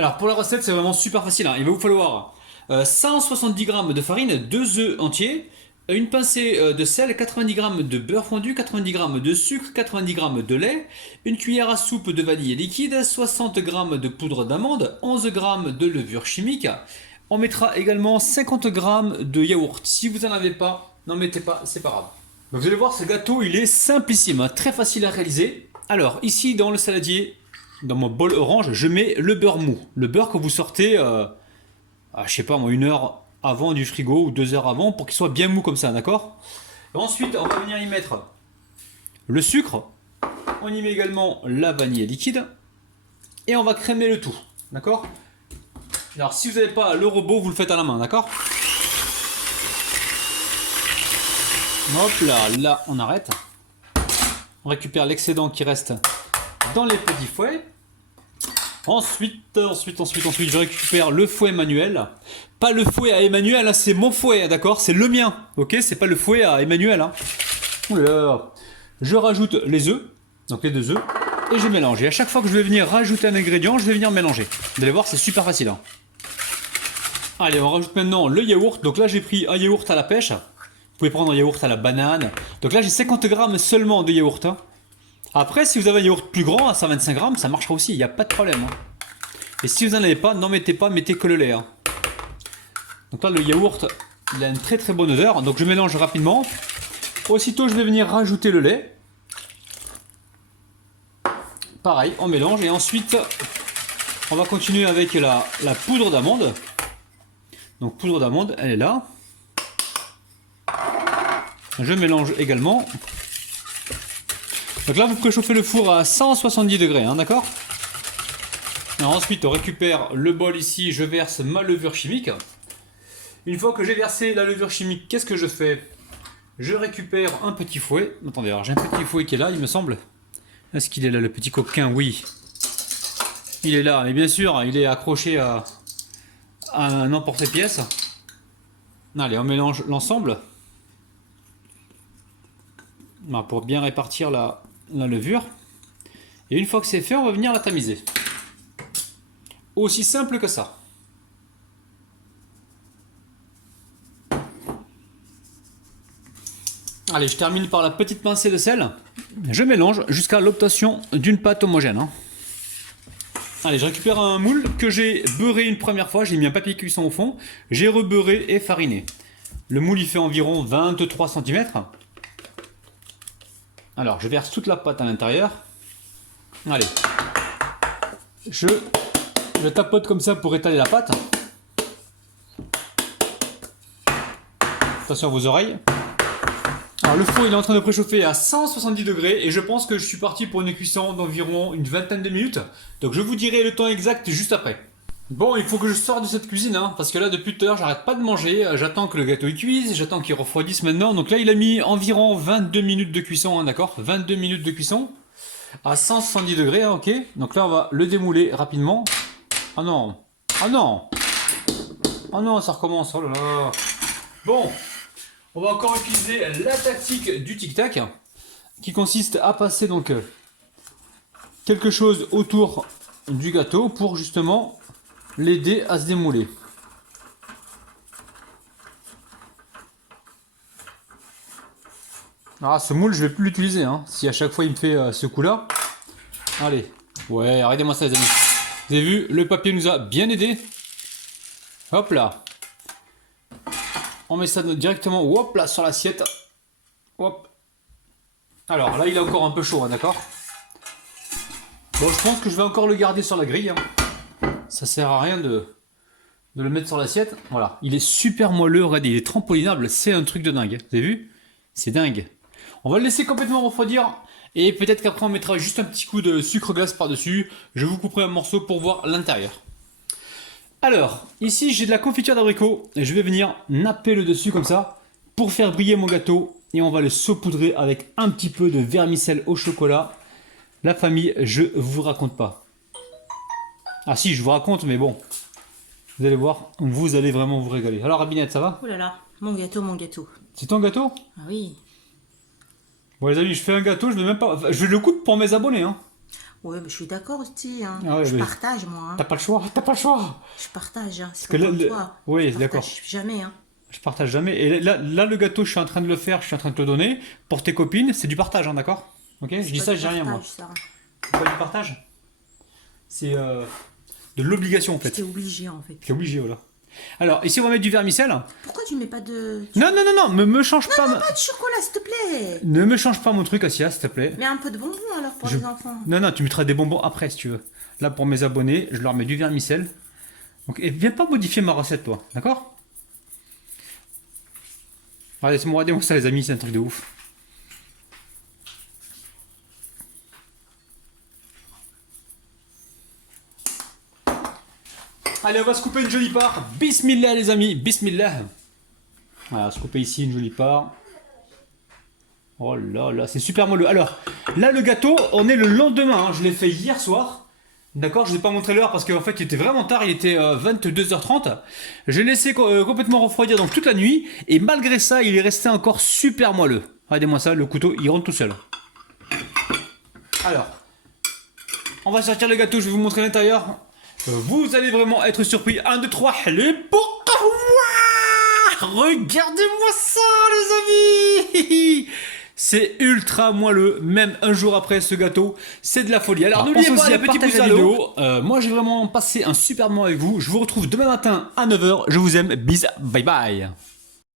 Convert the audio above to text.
Alors pour la recette, c'est vraiment super facile, hein. Il va vous falloir 170 g de farine, 2 œufs entiers, une pincée de sel, 90 g de beurre fondu, 90 g de sucre, 90 g de lait, une cuillère à soupe de vanille liquide, 60 g de poudre d'amande, 11 g de levure chimique. On mettra également 50 g de yaourt. Si vous n'en avez pas, n'en mettez pas, c'est pas grave. Donc vous allez voir, ce gâteau, il est simplissime, hein, très facile à réaliser. Alors ici dans le saladier, dans mon bol orange, je mets le beurre mou. Le beurre que vous sortez, je sais pas moi, 1 heure avant du frigo ou 2 heures avant pour qu'il soit bien mou comme ça, d'accord? Ensuite, on va venir y mettre le sucre. On y met également la vanille liquide. Et on va crémer le tout, d'accord? Alors si vous n'avez pas le robot, vous le faites à la main, d'accord? Hop là, là on arrête. On récupère l'excédent qui reste dans les petits fouets. Ensuite, je récupère le fouet manuel. Pas le fouet à Emmanuel, hein, c'est mon fouet, d'accord? C'est le mien, ok? C'est pas le fouet à Emmanuel. Hein. Oula. Je rajoute les œufs, donc les 2 œufs, et je mélange. Et à chaque fois que je vais venir rajouter un ingrédient, je vais venir mélanger. Vous allez voir, c'est super facile. Hein. Allez, on rajoute maintenant le yaourt. Donc là, j'ai pris un yaourt à la pêche. Vous pouvez prendre un yaourt à la banane. Donc là, j'ai 50 g seulement de yaourt. Hein. Après, si vous avez un yaourt plus grand, à 125 g, ça marchera aussi, il n'y a pas de problème. Hein. Et si vous n'en avez pas, n'en mettez pas, mettez que le lait. Hein. Donc là, le yaourt, il a une très très bonne odeur. Donc je mélange rapidement. Aussitôt, je vais venir rajouter le lait. Pareil, on mélange. Et ensuite, on va continuer avec la poudre d'amande. Donc poudre d'amande, elle est là. Je mélange également. Donc là, vous préchauffez le four à 170 degrés, hein, d'accord? Ensuite, on récupère le bol ici, je verse ma levure chimique. Une fois que j'ai versé la levure chimique, qu'est-ce que je fais? Je récupère un petit fouet. Attendez, alors j'ai un petit fouet qui est là, il me semble. Est-ce qu'il est là, le petit coquin? Oui. Il est là, mais bien sûr, il est accroché à un emporte-pièce. Allez, on mélange l'ensemble. Pour bien répartir la levure. Et une fois que c'est fait, on va venir la tamiser. Aussi simple que ça. Allez, je termine par la petite pincée de sel. Je mélange jusqu'à l'obtention d'une pâte homogène. Hein. Allez, je récupère un moule que j'ai beurré une première fois. J'ai mis un papier cuisson au fond. J'ai rebeurré et fariné. Le moule, il fait environ 23 cm. Alors, je verse toute la pâte à l'intérieur. Allez. Je tapote comme ça pour étaler la pâte. Attention à vos oreilles. Alors le four il est en train de préchauffer à 170 degrés et je pense que je suis parti pour une cuisson d'environ une vingtaine de minutes. Donc je vous dirai le temps exact juste après. Bon, il faut que je sorte de cette cuisine, hein, parce que là depuis tout à l'heure j'arrête pas de manger. J'attends que le gâteau il cuise, j'attends qu'il refroidisse maintenant. Donc là il a mis environ 22 minutes de cuisson, hein, d'accord? 22 minutes de cuisson à 170 degrés, hein, ok? Donc là on va le démouler rapidement. Ah non, ah non, ah non, ça recommence, oh là là. Bon, on va encore utiliser la tactique du tic-tac, qui consiste à passer donc quelque chose autour du gâteau pour justement l'aider à se démouler. Ah, ce moule, je vais plus l'utiliser, hein, si à chaque fois il me fait ce coup-là. Allez, ouais, arrêtez-moi ça les amis. Vous avez vu, le papier nous a bien aidé. Hop là. On met ça directement, hop là, sur l'assiette. Hop. Alors là, il est encore un peu chaud, hein, d'accord? Bon, je pense que je vais encore le garder sur la grille. Hein. Ça sert à rien de le mettre sur l'assiette. Voilà, il est super moelleux, regardez, il est trampolinable, c'est un truc de dingue. Vous avez vu? C'est dingue. On va le laisser complètement refroidir. Et peut-être qu'après, on mettra juste un petit coup de sucre glace par-dessus. Je vous couperai un morceau pour voir l'intérieur. Alors, ici j'ai de la confiture d'abricot et je vais venir napper le dessus comme ça pour faire briller mon gâteau et on va le saupoudrer avec un petit peu de vermicelle au chocolat. La famille, je vous raconte pas. Ah si, je vous raconte, mais bon, vous allez voir, vous allez vraiment vous régaler. Alors Abinette, ça va? Oh là là, mon gâteau, mon gâteau. C'est ton gâteau? Ah oui. Bon les amis, je fais un gâteau, je vais même pas, je le coupe pour mes abonnés, hein. Ouais, mais je suis d'accord aussi. Hein. Ah ouais, Je mais partage, moi. Hein. t'as pas le choix, t'as pas le choix. Je partage. Hein. C'est Parce que pas là, comme toi. oui, Je d'accord. partage jamais. Hein. Je partage jamais. Et là, le gâteau, je suis en train de le faire, je suis en train de te le donner. Pour tes copines, c'est du partage, hein, d'accord? Ok, je C'est dis pas ça, du j'ai rien, moi. partage, ça. C'est pas du partage. C'est de l'obligation, en fait. T'es obligé, en fait. C'est obligé, voilà. Alors, ici, on va mettre du vermicelle. Pourquoi tu mets pas de... Non, non, non, non, me change pas. Pas de chocolat, s'il te plaît. Ne me change pas mon truc, Asia, s'il te plaît. Mets un peu de bonbons, alors, pour les enfants. Non, non, tu mettras des bonbons après, si tu veux. Là, pour mes abonnés, je leur mets du vermicelle. Donc, et viens pas modifier ma recette, toi, d'accord? Regardez-moi ça, les amis, c'est un truc de ouf. Allez, on va se couper une jolie part. Bismillah, les amis, bismillah. Voilà, se couper ici une jolie part. Oh là là, c'est super moelleux. Alors, là, le gâteau, on est le lendemain. Hein. Je l'ai fait hier soir. D'accord, je ne vous ai pas montré l'heure parce qu'en fait, il était vraiment tard. Il était 22h30. J'ai laissé complètement refroidir donc toute la nuit. Et malgré ça, il est resté encore super moelleux. Regardez-moi ça, le couteau, il rentre tout seul. Alors, on va sortir le gâteau. Je vais vous montrer l'intérieur. Vous allez vraiment être surpris. 1, 2, 3, les pourquoi? Regardez-moi ça, les amis. C'est ultra moelleux, même un jour après ce gâteau, c'est de la folie. Alors n'oubliez pas de partager la vidéo. Moi j'ai vraiment passé un super moment avec vous. Je vous retrouve demain matin à 9h. Je vous aime, bis, bye bye.